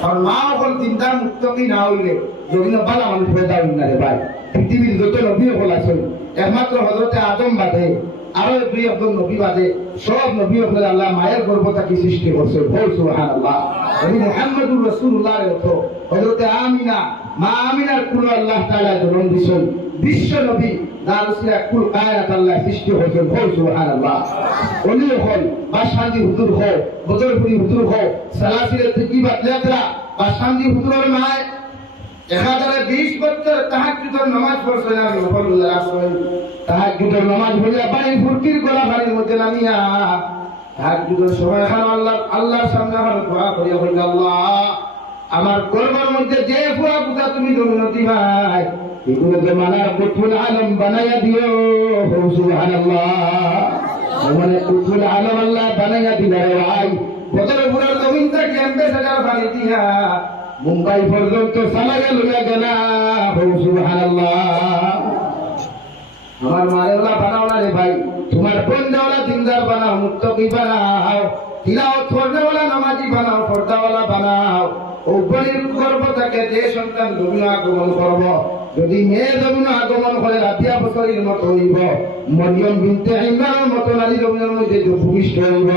কারণ মা হল চিন্তার মুক্তকি না হইলে যদি না বালা মানুষ হয়ে যাবেন না রে ভাই। পৃথিবীর যত নবী হল আছেন একমাত্র হযরতে আদম বাদে আরো দুই একজন নবী বাদে সব নবী হল আল্লাহ মায়ের গর্ভটাকে সৃষ্টি করছেন। বল সুবহানাল্লাহ। নবী মুহাম্মদুর রাসূলুল্লাহ তো হযরতে আমিনা মা আমিনার কুল আল্লাহ তাআলা জন্ম দিয়েছেন। বিশ্ব নবী দারুসিয়া কুল কায়নাত আল্লাহ সৃষ্টি হয়েছেন। বল সুবহানাল্লাহ। ওলি হল বাদশাহী হুজুর হল বদরপুরি হুজুর হল সালাসিলের থেকে বাতলাতরা বাদশাহী হুজুরের মায় 1020 বছর তাহাজ্জুদের নামাজ পড়ছেন। আমি রাসূলুল্লাহ আসলেন তাহাজ্জুদের নামাজ পড়িয়া বাড়ি ফুরকির গলা বাড়ির মধ্যে নামিয়া তাহাজ্জুদের সময় আল্লাহর সামনে আমার দোয়া করিয়া বলল, আল্লাহ আমার গর্বের মধ্যে যে ফুয়া পুতা তুমি জমিনতি ভাই এগুলো মানার কুতুল আলম বানাইয়া দিও। সুবহানাল্লাহ। মানে কুতুল আলম আল্লাহ বানাইয়া দিলে ভাই বদরপুরের জমিন থেকে অ্যাম্বাসেডর বানিয়ে দিয়া মুম্বাই পর্যন্ত সালাইয়া লইয়া গেলা। সুবহানাল্লাহ। আমার মায়েরা বানাও না রে ভাই, তোমার বন্দাওয়ালা দিনদার বানাও, মুত্তাকি বানাও, তিলাওয়াত করনেওয়ালা নামাজি বানাও, পর্দাওয়ালা বানাও। ও বলির গর্ভ থেকে যে সন্তান জমিন আগমন করব, যদি মেয়ে জমিন আগমন করে রাবিয়া বছরের মতো হইব, মরিয়ম বিনতে ইমরানের মতো নারী জমিনের মধ্যে ভূমিষ্ঠ হইব।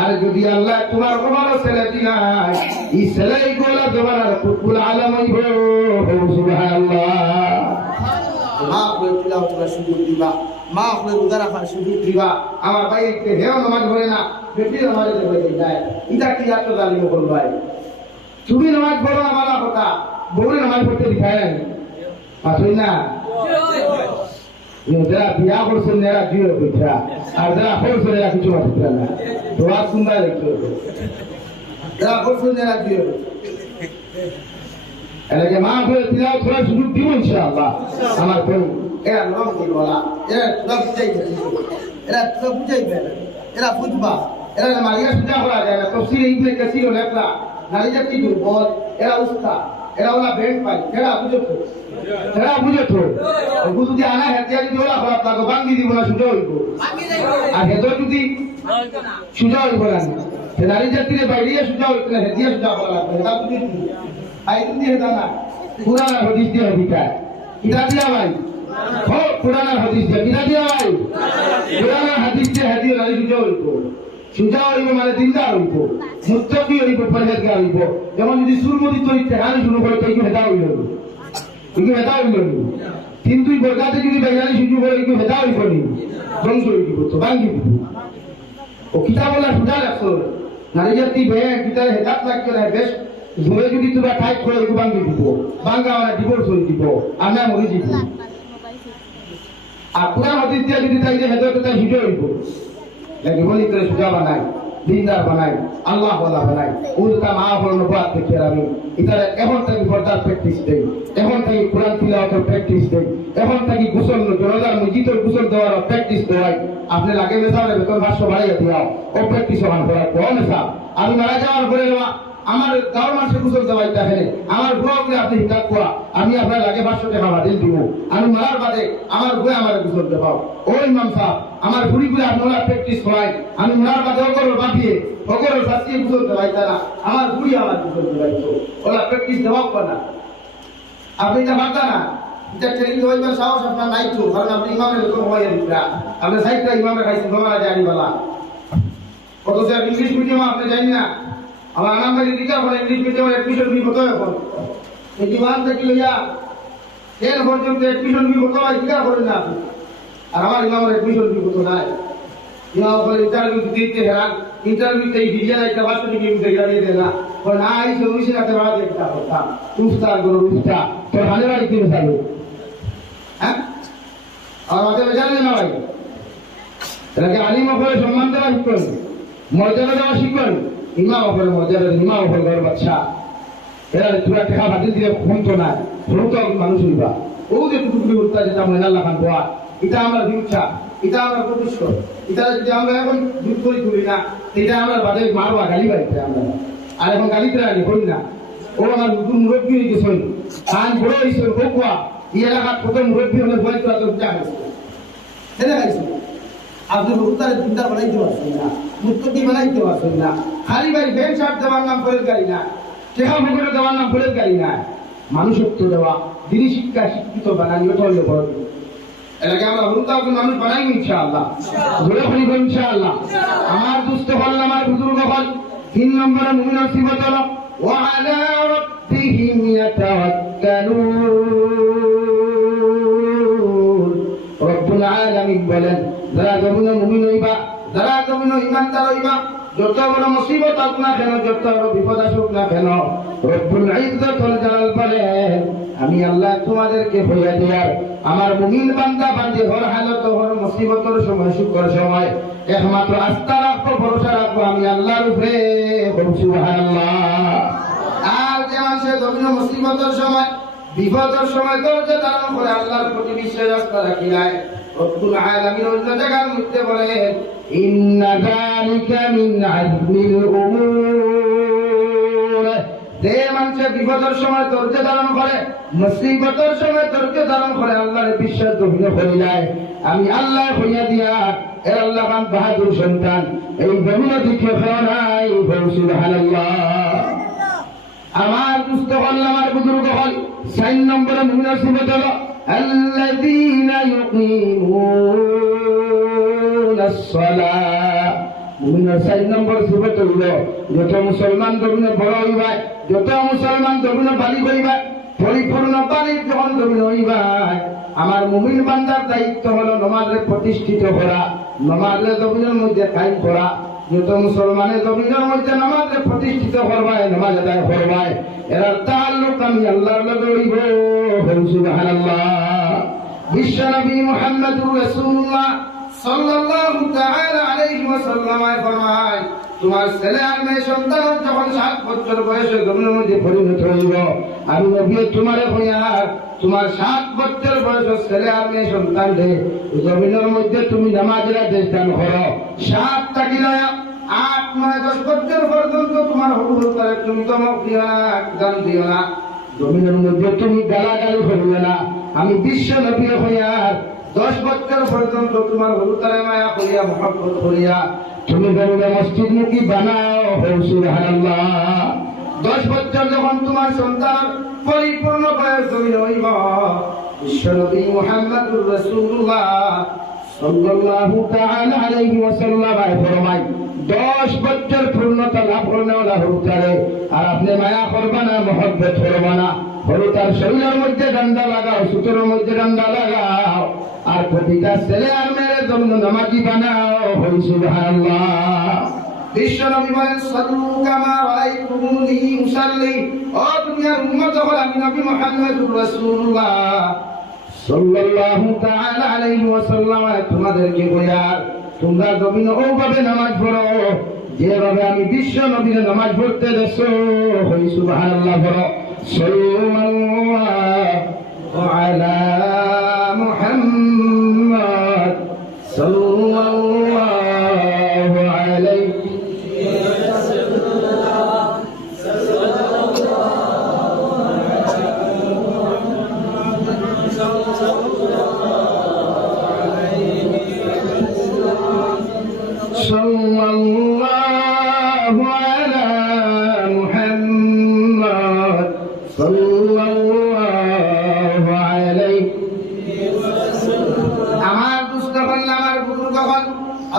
আর যদি আল্লাহ তোমার কোনো ছেলে দিনাই এই ছেলেই গোলা জমানার কুতুল আলম হইব। সুবহানাল্লাহ। মা করে তিলাওয়াত করার সুযোগ দিবা, মা করে রোজা রাখার সুযোগ দিবা। আমার ভাই হেও নামাজ পড়ে না, বেটি নামাজ পড়ে যায়, এটা কি এত জালিম হল ভাই? তুমি নামাজ পড়ো আমার কথা, বউরে নামাজ পড়তে দিখায় নাই আসুন না। যারা বিয়া করছেন এরা বিয়ে করছে, আর যারা করছেন এরা কিছু মাত্রা না। দোয়া সুন্দর দেখতে যারা করছেন এরা বিয়ে এলাকে মা করে তিলাওয়াত করার সুযোগ দিব ইনশাআল্লাহ। আমার বোন এরা নাম কি বলা, এরা সব বুঝাইবে, এরা সব বুঝাইবে, এরা বুঝবা। এরা মালিকা সুজা করা যায় না। তফসির ইবনে কাসির লেখা নারী জাতি দুর্বল, এরা উস্তাদ, এরা ওলা ব্যাংক পাই, এরা বুঝো তো, এরা বুঝো তো। বুঝু যে আনা হেতিয়া যদি ওলা খারাপ লাগো ভাঙ্গি দিব না, সুজা হইব। আর হেতো যদি সুজা হইব না, নারী জাতির বাইরে সুজা হইব না, হেতিয়া সুজা করা লাগবে। এটা বুঝি আইন দিয়ে জানা পুরানা হাদিস দিয়ে বিকায় কিতা দিয়া ভাই হো পুরানা হাদিস দিয়ে কিতা দিয়া ভাই পুরানা হাদিস দিয়ে হাদিস নারী সুজা হইব। সুজা হইব মানে দিনদার হইব, মুত্তাকি হইব, পরহেজগার হইব। যেমন যদি সুরমতি তরিতে হানি শুরু করে তো হেদা হইল, হেদা হইল। কিন্তু বরগাতে যদি বাইরানি সুজু করে হেদা হইব নি, ধ্বংস হয়ে দিব, তো ভাঙ্গি দিব। ও কিতা বলা সুজা রাখছো নারী জাতি ব্যাংক কিতার হেদাত লাগবে না, বেশ জোরে যদি তোরা টাইট করে ভাঙ্গি দিব, ভাঙ্গা মানে ডিভোর্স হয়ে দিব, আমরা মরে যাব। আর পুরান হাদিস দিয়ে যদি তাই যে হেদা তো তাই সুজা হইব লাগে বলি করে সুজা বানাই, দিনদার বানাই, আল্লাহ ওয়ালা বানাই। উল্টা মা হল নবুয়াত থেকে আমি এটা এখন থেকে পর্দার প্র্যাকটিস দেই, এখন থেকে কোরআন তিলাওয়াতের প্র্যাকটিস দেই, এখন থেকে গোসল রোজার মসজিদের গোসল দেওয়ার প্র্যাকটিস দেওয়াই। আপনি লাগে মেসাবের ভেতর ভাষ্য বাড়াইয়া দিও, ও প্র্যাকটিস ওখান করার পর মেসা আমি মারা যাওয়ার পরে আমার গাঁর মানুষের গোসল দেওয়াই তাহলে আমার বুয়া বলে আপনি হিসাব করা, আমি আপনার লাগে 500 টাকা বাতিল দিব। আমি মারার বাদে আমার বুয়া আমার গোসল দেওয়াও। ও ইমাম সাহেব আমার ঘুরি ঘুরে আপনারা প্র্যাকটিস করাই, আমি মারার বাদে অগর বাপিয়ে অগর শাস্তিয়ে গোসল দেওয়াই তারা আমার ঘুরি আমার গোসল দেওয়াইতো, ওরা প্র্যাকটিস দেওয়াও না। আপনি এটা পারতা না, এটা ট্রেনিং দেওয়াইবার সাহস আপনার নাই তো, কারণ আপনি ইমামের লোক হয়ে দিচ্ছা। আপনি সাইডটা ইমামে খাইছেন, তোমারা জানি বলা কত স্যার ইংলিশ মিডিয়াম আপনি জানি না। আমার নাম্বারি দিকা বলে ইংলিশ মিডিয়াম এডমিশন ফি কত এখন এই জীবন থেকে লইয়া 10 পর্যন্ত এডমিশন ফি কত হয় দিকা করেন না আপনি। আর আমার ইমামের এডমিশন ফি কত নাই, ইমাম বলে ইন্টারভিউ দিতে হেরান, ইন্টারভিউতে এই ভিডিও একটা বাসু দিকে দিয়ে দেয় না, বলে না এই সলিউশন আছে বাড়া দেখতে করতাম উস্তাদ গুরু উস্তাদ তোর হালে বাড়ি কিনে যাবে। হ্যাঁ আর আমাদের জানেন না ভাই, এটাকে আলিম অপরে সম্মান দেওয়া শিখবেন, মর্যাদা দেওয়া শিখবেন। ইমাম অপরে মর্যাদা, ইমাম অপরে ঘর বাচ্চা, এরা তোরা টাকা বাতিল দিয়ে খুনতো না, খুনতো মানুষ হইবা। ও যে টুকটুকি উঠতা যেটা মহিনাল্লাহ খান দোয়া, এটা আমার ভিক্ষা, এটা আমার প্রতিষ্ঠ। এটা যদি আমরা এখন যুদ্ধ করে তুলি না, এটা আমরা বাদে মারবা গালি বাড়িতে আমরা। আর এখন গালি আনি করি না। ও আমার মুরব্বী হয়ে গেছে, আইন বড় হয়েছে, হোকুয়া এই এলাকার প্রথম মুরব্বী হলে বই তো যা গেছে খাইছে। আপনি হুতারে চিন্তা বানাইতে পারছেন না, মুক্তি বানাইতে পারছেন না, খালি ভাই ব্যাংক শার্ট দেওয়ার নাম করে গাড়ি না। টেকা পুকুরে দেওয়ার নাম ফুলের গাড়ি না, মানুষত্ব দেওয়া, দিনী শিক্ষা শিক্ষিত বানানি ওটা হলে বড়। এলাকে আমরা হরুতাকে মানুষ বানাই ইনশাআল্লাহ, ধরে হইব ইনশাআল্লাহ। আমার দুস্থ হল, আমার বুজুর্গ হল, 3 নম্বরে মুমিনের সিফত হল ওয়া আলা রাব্বিহিম ইয়াতাওয়াক্কালুন। রব্বুল আলামিন বলেন, যারা জমিনে মুমিন হইবা, যারা জমিনে ঈমানদার হইবা, যত বড় মুসিবত আসুক না কেন, যত বড় বিপদ আসুক না কেন, রব্বুল ইজ্জত ওয়াল জালাল বলেন, আমি আল্লাহ তোমাদেরকে হইয়া দিয়ার আমার মুমিন বান্দা বান্দি হর হালত হর মুসিবতের সময়, সুখের সময় একমাত্র আস্থা রাখবো, ভরসা রাখবো আমি আল্লাহর উপরে। সুবহানাল্লাহ। আর যে মানুষে জমিনে মুসিবতের সময়, বিপদের সময় ধৈর্য ধারণ করে আল্লাহর প্রতি বিশ্বাস আস্থা রাখি নাই, রব্বুল আলামিন অন্য জায়গার মধ্যে বলেন, ইন্না যালিকা মিন আযমিল উমুর। যে মানুষের বিপদের সময় ধৈর্য ধারণ করে, মুসিবতের সময় ধৈর্য ধারণ করে, আল্লাহর বিশ্বাস জমিনে হই নাই, আমি আল্লাহ হইয়া দিয়া এর আল্লাহ খান বাহাদুর সন্তান এই জমিনে দিকে খাওয়া নাই। সুবহানাল্লাহ। আমার দুস্থ হল, আমার বুজুর্গ হল, 4 নম্বরে মুমিনের সিফত হলো আল্লাযীনা ইউকিমুনাস সালাহ। মুমিনের 4 নম্বর সিফত হলো যত মুসলমান জমিনে বড় হইবা, যত মুসলমান জমিনে বালি করিবা, পরিপূর্ণ বালির যখন জমিনে হইবা, আমার মুমিন বান্দার দায়িত্ব হলো নামাজে প্রতিষ্ঠিত করা, নামাজে জমিনের মধ্যে কায়েম করা। যত মুসলমানের জমিনের মধ্যে নামাজে প্রতিষ্ঠিত করবায়, নামাজ আদায় করবায়, এরা তাআল্লুক আমি আল্লাহর লগে হইব। সুবহানাল্লাহ। বিশ্ব নবী মুহাম্মদুর রাসূলুল্লাহ সাল্লাল্লাহু তাআলা আলাইহি ওয়াসাল্লাম ফরমায়, তোমার ছেলে আর মেয়ে সন্তান যখন 7 বছর বয়সে জমিনের মধ্যে পরিণত হইব, আমি নবী তোমারে হইয়া তোমার 7 বছর বয়সের ছেলে আর মেয়ে সন্তান দে জমিনের মধ্যে তুমি নামাজের আদেশ দান করো। 7 থেকে 8, 9, 10 বছর পর্যন্ত তোমার হুকুমে তুমি ধমক দিও না, দান দিও না, জমিনের মধ্যে তুমি গালাগালি করিও না। আমি বিশ্ব নবী হইয়া 10 বছর পর্যন্ত তোমার হুকুমে মায়া করিয়া, মহব্বত করিয়া তুমি জমিনে মসজিদ মুখী বানাও। সুবহানাল্লাহ। 10 বছর যখন তোমার সন্তান পরিপূর্ণ বয়স জমিনে হইব, বিশ্বনবী মুহাম্মদুর রাসূলুল্লাহ সাল্লাল্লাহু তাআলা আলাইহি ওয়াসাল্লাম ফরমায়, 10 বছর পূর্ণতা লাভ করনেওয়ালা হরুতারে আর আপনি মায়া করবা না, মহব্বত করবা না, হরুতার শরীরের মধ্যে ডান্ডা লাগাও, সুতোর মধ্যে ডান্ডা লাগাও, আর প্রতিটা ছেলে আর মেয়ের জন্য নামাজি বানাও। সুবহানাল্লাহ। বিশ্বনবী বলেন, সাল্লু কামা রাআইতুমুনি উসাল্লি। ও দুনিয়ার উম্মত হল, আমি নবী মুহাম্মদুর রাসূলুল্লাহ সাল্লাল্লাহু তাআলা আলাইহি ওয়াসাল্লাম তোমাদেরকে বয়ার, তোমরা জমিনে ওভাবে নামাজ পড়ো যেভাবে আমি বিশ্ব নবীর নামাজ পড়তে দেখছো। সুবহানাল্লাহ। পড়ো সাল্লাল্লাহু আলা মুহাম্মদ সাল্লাল্লাহু আলাইহি সাল্লাল্লাহু আলা মুহাম্মদ সাল্লাল্লাহু আলাইহি। আমার দুস্থ হল, আমার বুজুর্গ হল,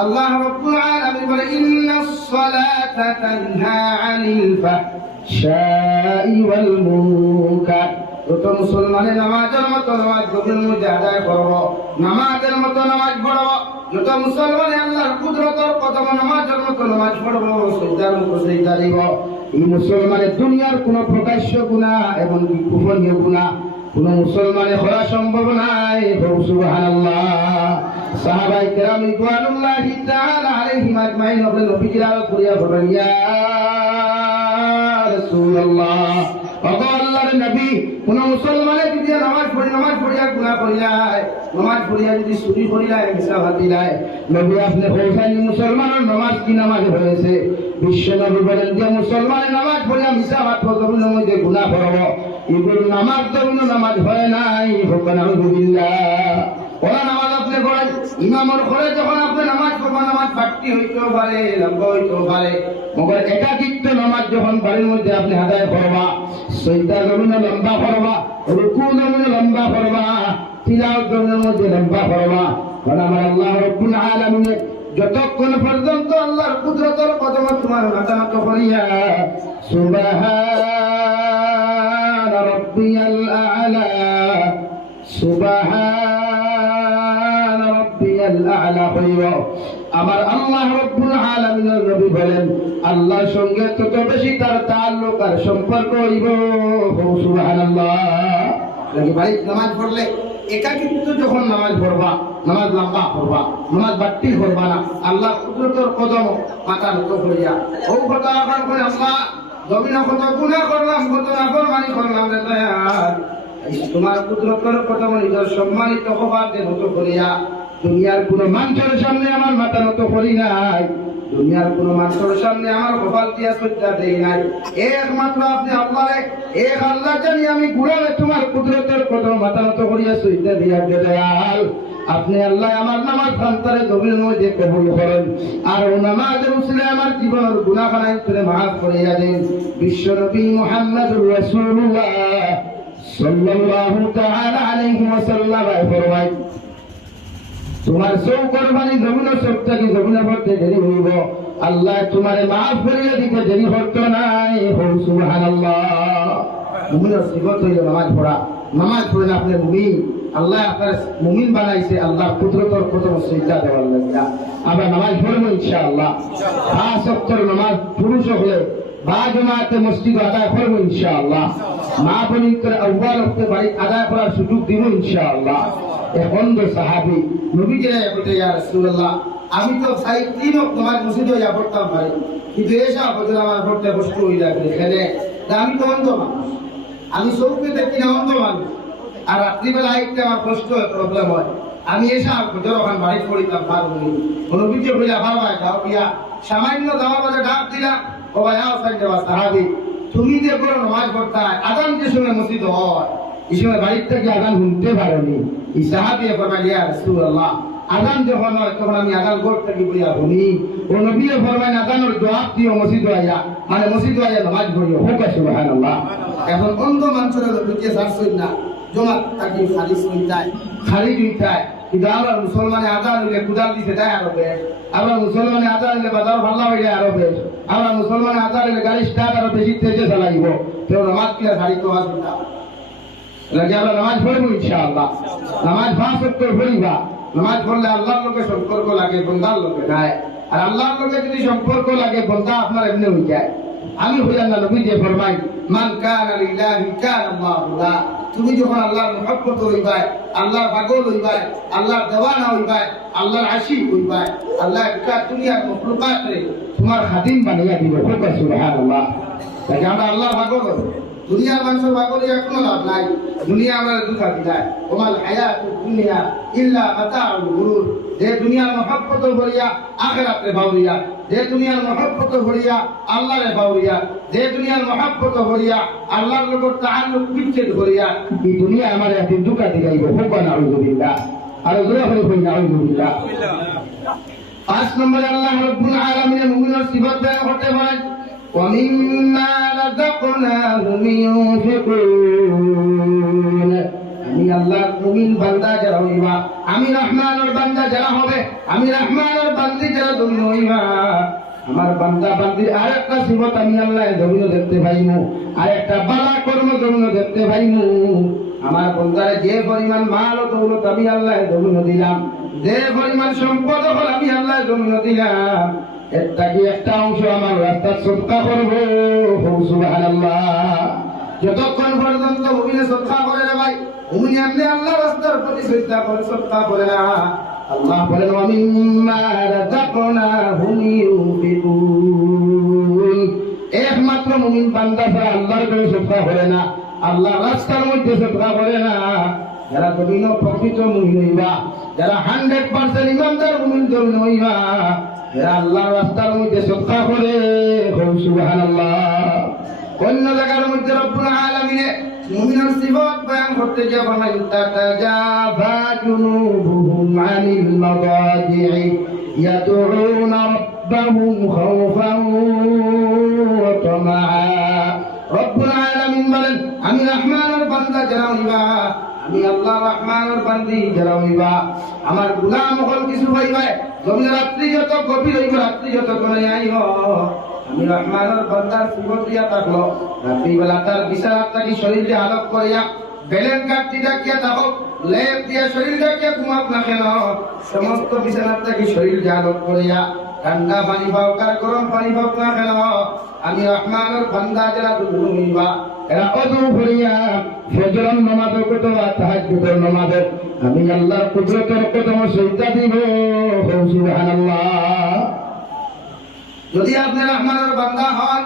আল্লাহ রাব্বুল আলামিন বলে, ইন্নাস সালাতা তানহা আনিল ফাহশাই ওয়াল মুনকার। যত মুসলমানের নামাজের মতো নামাজ জমিনের মধ্যে আদায় করবো, নামাজের মতো নামাজ পড়বো, যত মুসলমানে আল্লাহর কুদরতের কদমে নামাজের মতো নামাজ পড়বো, সিজদার মতো সিজদা দিব, এই মুসলমানের দুনিয়ার কোন প্রকাশ্য গুনাহ এবং কুফরীয় গুনাহ কোন মুসলমানে করা সম্ভব নাই। সুবহানাল্লাহ। সাহাবায়ে কেরাম রিদওয়ানুল্লাহি তাআলা আলাইহিম আজমাইন নবীজির আলো করিয়া বলেন, ইয়া রাসূলুল্লাহ, ওগো আল্লাহর নবী, কোন মুসলমানে যদি নামাজ পড়িয়া গুনাহ করিলায়, নামাজ পড়িয়া যদি চুরি করিলায়, মিথ্যাবাদ দিলায়, নবী আপনি বলছেন মুসলমানের নামাজ কি নামাজ হয়েছে? বিশ্ব নবী বলেন যে মুসলমানের নামাজ পড়িয়া মিথ্যাবাদ জমিনের মধ্যে গুনাহ করব, এগুলো নামাজ জমিন নামাজ হয় নাই। নাউযুবিল্লাহ। ওরা নামাজ আপনি পড়েন, ইমামর ঘরে যখন আপনি নামাজ পড়বেন, নামাজ বাড়তি হইতেও পারে, লম্বা হইতেও পারে, মগর একাকিত্ব নামাজ যখন বাড়ির মধ্যে আপনি আদায় করবা, সজদা জমিনে লম্বা করবা, রুকু জমিনে লম্বা করবা, তিলাওয়াত জমিনের মধ্যে লম্বা করবা। কারণ আমার আল্লাহ রাব্বুল আলামিন যতক্ষণ পর্যন্ত আল্লাহর কুদরতের কদম তোমার মাথা নত করিয়া সুবহান রাব্বিয়াল আ'লা, সুবহান রাব্বিয়াল আ'লা কইও, আমার আল্লাহ রাব্বুল আলামিনের নবী বলেন আল্লাহর সঙ্গে তত বেশি তার তাআল্লুক আর সম্পর্ক হইব। সুবহানাল্লাহ। লাগি ভাই নামাজ পড়লে একাকিত্ব যখন নামাজ পড়বা, নামাজ লম্বা পড়বা, নামাজ বাড়তি করবা না, আল্লাহ কুদরতের কদম মাথা নত করিয়া ও কথা আবার করে আল্লাহ জমিনে কত গুনাহ করলাম, কত নাফরমানি করলাম রে দয়াল, তোমার কুদরতের কদম নিজের সম্মানিত হবাতে নত করিয়া দুনিয়ার কোন মানুষের সামনে আমার মাথা নত করি নাই, দুনিয়ার কোন মানুষের সামনে আমার কপাল দিয়া সজ্জা দেই নাই, একমাত্র আপনি আল্লাহ, এক আল্লাহ জানি আমি গুণালে তোমার কুদরতের কদম মাথা নত করিয়া সজ্জা দিয়া দয়াল আপনি আল্লাহ আমার নামাজ খান্তরে জমিনের মধ্যে কবুল করেন, আর ও নামাজের উসিলে আমার জীবনের গুনাহখানা তুমি মাফ করিয়া দেন। বিশ্ব নবী মুহাম্মদুর রাসূলুল্লাহ সাল্লাল্লাহু তাআলা আলাইহি ওয়াসাল্লাম ফরমায় তোমার সব কুরবানি জমিনে সবটাকে জমিনে পড়তে দেরি হইব, আল্লাহ তোমারে মাফ করিয়া দিতে দেরি হতো নাই। সুবহানাল্লাহ। মুমিনের সিফত হইল নামাজ পড়া, নামাজ পড়লে আপনি মুমিন, আল্লাহ আপনার মুমিন বানাইছে, আল্লাহ কুদরতের কদম সিজদা দেওয়ার লাগিয়া আমরা নামাজ পড়বো ইনশাআল্লাহ। 5 ওয়াক্তের নামাজ পুরুষ হলে বা জামাতে মসজিদ আদায় করবো ইনশাআল্লাহ, মা বোনিন করে আউয়াল ওয়াক্তে বাড়ি আদায় করার সুযোগ দিব ইনশাআল্লাহ। এখন তো সাহাবী নবীজি বলতে ইয়া রাসূলুল্লাহ আমি তো 3 ওয়াক্ত নামাজ মসজিদে ইয়া পড়তাম পারি, কিন্তু এসা বছর আমার পড়তে কষ্ট হয়ে যাবে, এখানে আমি তো অন্ধ মানুষ, আমি চোখে দেখি না, অন্ধ মানুষ, আর রাত্রিবেলা আইতে আমার কষ্ট হয়, প্রবলেম হয়, আমি এসা বছর ওখানে বাড়ি পড়িতাম পারবো নবীজি বলে আবার ভাই দাও দিয়া সামান্য দাওয়া বলে ডাক দিলা, ও ভাই আও সাহাবী তুমি যে করে নামাজ পড়তে আযান যে সময় মসজিদ হয় এই সময় বাড়ির থেকে আযান শুনতে পারোনি, এই সাহাবী ফরমাইলেন ইয়া রাসূলুল্লাহ আযান যখন হয় তখন আমি আযান করতে কি বলিয়া শুনি, ও নবী ফরমাইলেন আযানের জবাব দিও মসজিদ আইয়া, মানে মসজিদ আইয়া নামাজ পড়িও। হোক সুবহানাল্লাহ। এখন অন্ধ মানুষের ঢুকে সারছই না, জমাত থাকি খারিজ হয়ে যায়, খারিজ হয়ে যায়, কিন্তু আমরা মুসলমানে আযান হইলে কুদাল দিতে যায় আরো বেশ, আমরা মুসলমানে আযান হইলে বাজার ভাল্লা হইলে আরো বেশ, আমরা মুসলমানে আযান হইলে গাড়ি স্টার্ট আরো বেশি তেজে চালাইব, কেউ নামাজ কিনা গাড়ি তো আসবে না, লাগে আমরা নামাজ পড়বো ইনশাআল্লাহ। নামাজ 5 ওয়াক্ত পড়িবা, নামাজ পড়লে আল্লাহর লোকের সম্পর্ক লাগে, বন্দার লোকে নাই, আর আল্লাহর লোকের যদি সম্পর্ক লাগে বন্দা আপনার এমনি হয়ে যায়। আমি হইলাম না নবী যে ফরমাই মান কানা লিল্লাহি কানা আল্লাহু লা, তুমি যখন আল্লাহর মুহাব্বত হইবাই, আল্লাহর পাগল হইবাই, আল্লাহর দেওয়ানা হইবাই, আল্লাহর আশিক হইবাই, আল্লাহ একটা দুনিয়ার মখলুকাত রে তোমার খাদিম বানিয়ে দিবে। সুবহানাল্লাহ। তাই আমরা আল্লাহর পাগল হব, দুনিয়ার মানুষের পাগল হইয়া কোনো লাভ নাই, দুনিয়া আমরা দুঃখা দিলাই, ওমাল হায়াতুদ দুনিয়া ইল্লা মাতাউল গুরুর, যে দুনিয়ার মহব্বত ভরিয়া আখিরাতে বাউরিয়া, যে দুনিয়ার মহব্বত ভরিয়া আল্লাহরে বাউরিয়া, যে দুনিয়ার মহব্বত ভরিয়া আল্লাহর লগত তাআল্লুক বিচ্ছেদ ভরিয়া, এই দুনিয়া আমার একদিন দুঃখা দিলাইব। হোক নাউযুবিল্লাহ। আর জোরে হই নাউযুবিল্লাহ। 5 নম্বরে আল্লাহ রাব্বুল আলামিনের মুমিনের সিফাত বয়ান করতে বলেন وَمِمَّا رَزَقْنَاهُمْ يُنْفِقُونَ। আমি আল্লাহর মুমিন বান্দা যারা হইবা, আমি রহমানের বান্দা যারা হবে, আমি রহমানের বান্দি যারা তুমি হইবা, আমার বান্দা বান্দির আরেকটা সিফত আমি আল্লাহ জমিনে দেখতে পাইমু, আরেকটা বালা কর্ম জমিনে দেখতে পাইমু। আমার বান্দারে যে পরিমাণ মাল ও দৌলত আমি আল্লাহ জমিনে দিলাম, যে পরিমাণ সম্পদ হল আমি আল্লাহ জমিনে দিলাম, একটা কি একটা অংশ আমার রাস্তা সদকা করবো। সুবহানাল্লাহ। যতক্ষণ পর্যন্ত মুমিনে সদকা করে না ভাই, মুমিন এমনি আল্লাহর রাস্তার প্রতি শ্রদ্ধা করে সদকা করে না। আল্লাহ বলেন ওয়ামিম্মা রাযাকনাহুম ইউনফিকুন। একমাত্র মুমিন বান্দা ছাড়া আল্লাহর কাছে সদকা করে না, আল্লাহর রাস্তার মধ্যে সদকা করে না। যারা জমিন প্রকৃত মুমিন হইবা, যারা 100% ইমানদার মুমিন জমিন হইবা, যারা আল্লাহর রাস্তার মধ্যে সদকা করে। সুবহানাল্লাহ। অন্য জায়গার মধ্যে রব্বুল আলামিন মুমিনের সিফাত বয়ান করতে গিয়ে ফরমাইলেন তাতাজাফা জুনুবুহুম আনিল মাদাজি'i ইয়াদউনা রাব্বাহুম খাওফান ওয়া তামাআ। রব্বুল আলামিন বলেন, আমি রহমানের বান্দা যারা হইবা, আমি আল্লাহ রহমানের বান্দি যারা হইবা, আমার গুনাহ হল কিছু হইবা, জমিন রাত্রি যত গভীর হইব, রাত্রি যত কোনে আইব, আমি রহমানের বান্দার সিফত দিয়া থাকলো, রাত্রিবেলা তার বিছানাটাকে শরীরে আলোক করিয়া বেলেন কাটটি ডাকিয়া থাকো, লেপ দিয়া শরীর ডাকিয়া ঘুমাক না কেন, সমস্ত বিছানাটাকে শরীর আলোক করিয়া ঠান্ডা পানি পাও কার গরম পানি পাও না কেন, আমি রহমানের বান্দা যারা দুরু হইবা, এরা অজু করিয়া ফজরের নামাজ করতে তাহাজ্জুদের নামাজ আমি আল্লাহর কুদরতের কদম সিজদা দিব। সুবহানাল্লাহ। যদি আপনি রহমানের বান্দা হন,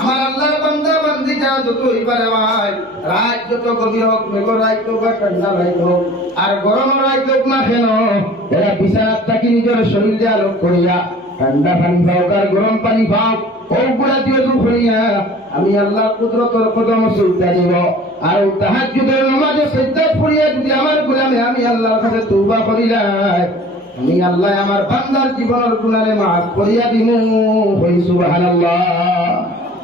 আমার আল্লাহর বান্দা বান্দি যারা যত হইবারে ভাই, রাত যত গভীর হোক, মেঘর রাত হোক বা ঠান্ডা রাত হোক আর গরমের রাত হোক না কেন, এরা বিছানার থাকি নিজের শরীরে আলোক করিয়া ঠান্ডা পানি পাও আর গরম পানি পাও, ওগুলা দিয়ে দু করিয়া আমি আল্লাহ কুদরতের কদম সিজদা দিব। আর তাহাজ্জুদের নামাজে সিজদা করিয়া যদি আমার গোলামে আমি আল্লাহর কাছে তওবা করিলাই, আমি আল্লাহ আমার বান্দার জীবনের গুনাহে মাফ করিয়া দিমু। সুবহানাল্লাহ।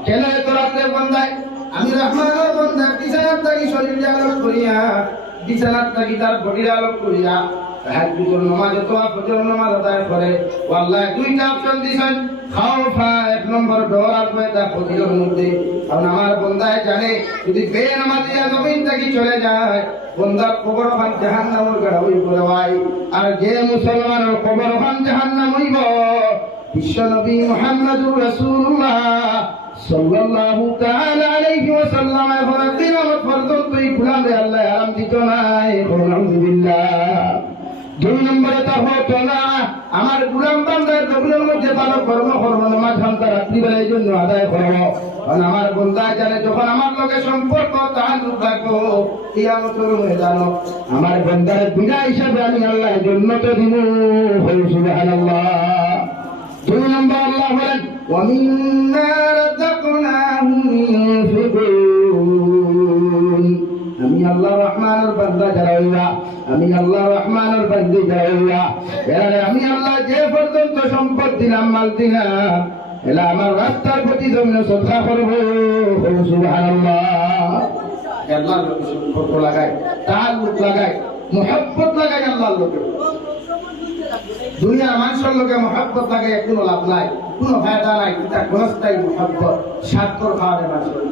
কেন এত রাত্রে বান্দায় আমি রহমানের বান্দা বিছানার থাকি শরীরে আলোক করিয়া, বিছানার থাকি তার বডির আলোক করিয়া তাহাজ্জুদের নামাজ অথবা ফজরের নামাজ আদায় করে। আল্লাহ দুইটা অপশন দিয়েছেন, খাওফা এক নম্বর ডর আসবে তা ফজরের মধ্যে, কারণ আমার বান্দায় জানে যদি বেনামাজিয়া জমিন থেকে চলে যায়, বান্দার কবর ওখান জাহান্নামের গাড়া হইব রে ভাই। আর যে মুসলমানের কবর ওখান জাহান্নাম হইব, বিশ্ব নবী মুহাম্মদুর রাসূলুল্লাহ সাল্লাল্লাহু তাআলা আলাইহি ওয়াসাল্লাম এর কিয়ামত পর্যন্ত এই গোলামে আল্লাহ আরাম দিত নাই। আলহামদুলিল্লাহ। দুই নম্বরে তা হতো না আমার গোলাম বান্দার কবরের মধ্যে ভালো কর্ম করবো, নামাজ ঘন্টা রাত্রিবেলা এই জন্য আদায় করবো, কারণ আমার বন্দা জানে যখন আমার লগে সম্পর্ক তাআল্লুক রাখবো, কিয়ামতের ময়দানে আমার বন্দার বিনা হিসাবে আমি আল্লাহ জান্নাত দিব। সুবহানাল্লাহ। দুই নম্বর আল্লাহ বলেন, ওয়া মিন্না রাযাকনাহুম ইউনফিকুন। আমি আল্লাহ রহমানের বান্দা যারা হইবা, আমি আল্লাহ রহমানের বান্দি যারা হইবা, এরা আমি আল্লাহ যে পর্যন্ত সম্পদ দিলাম, মাল দিলাম, এলা আমার রাস্তার প্রতি জমিনে সদকা করবো। সুবহানাল্লাহ। আল্লাহর লোকে সম্পর্ক লাগায়, তাআল্লুক লাগায়, মুহাব্বত লাগায় আল্লাহর লোকে। দুনিয়ার মানুষের লোকে মুহাব্বত লাগায় কোনো লাভ নাই, কোনো ফায়দা নাই, এটা ক্ষণস্থায়ী মুহাব্বত, স্বার্থর খাওয়ারে মানুষের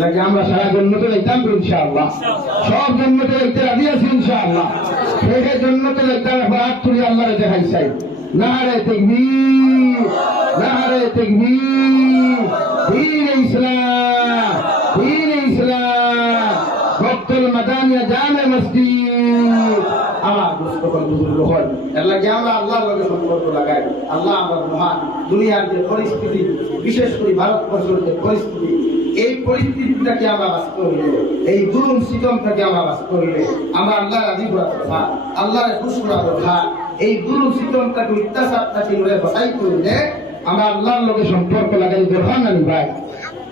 লাগে। আমরা সারা জন্মতে যাইতাম ইনশাআল্লাহ, সব জন্মতে যাইতে রাজি আছি ইনশাআল্লাহ। সেই জন্মতে যাইতাম, হাত তুলি আল্লাহরে দেখাই চাই। নারে তাকবীর, নারে তাকবীর, দীন ইসলাম, দীন ইসলাম, মক্তুল মাদানিয়া জামে মসজিদ। আমার সকল বুজুর্গ হল এর লাগে আমরা আল্লাহর লগে সম্পর্ক লাগাই। আল্লাহ আমার মহান। দুনিয়ার যে পরিস্থিতি, বিশেষ করে ভারতবর্ষের যে পরিস্থিতি, এই পরিস্থিতিটাকে আমরা বাস করিলে, এই জুলুম সিতমটাকে আমরা বাস করিলে, আমরা আল্লাহর রাজি করা দরকার, আল্লাহর খুশি করা দরকার। এই জুলুম সিতমটাকে, অত্যাচারটাকে বাছাই করিলে আমরা আল্লাহর লগে সম্পর্ক লাগাই দরকার না ভাই।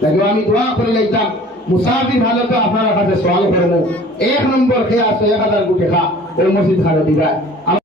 দেখো আমি দোয়া করে যাইতাম, মুসাফির ভালো তো আপনার কাছে সওয়াল করবো, এক নম্বর খেয়ে আসো 1000 কোটি খা ওই মসজিদ খানে দিবা।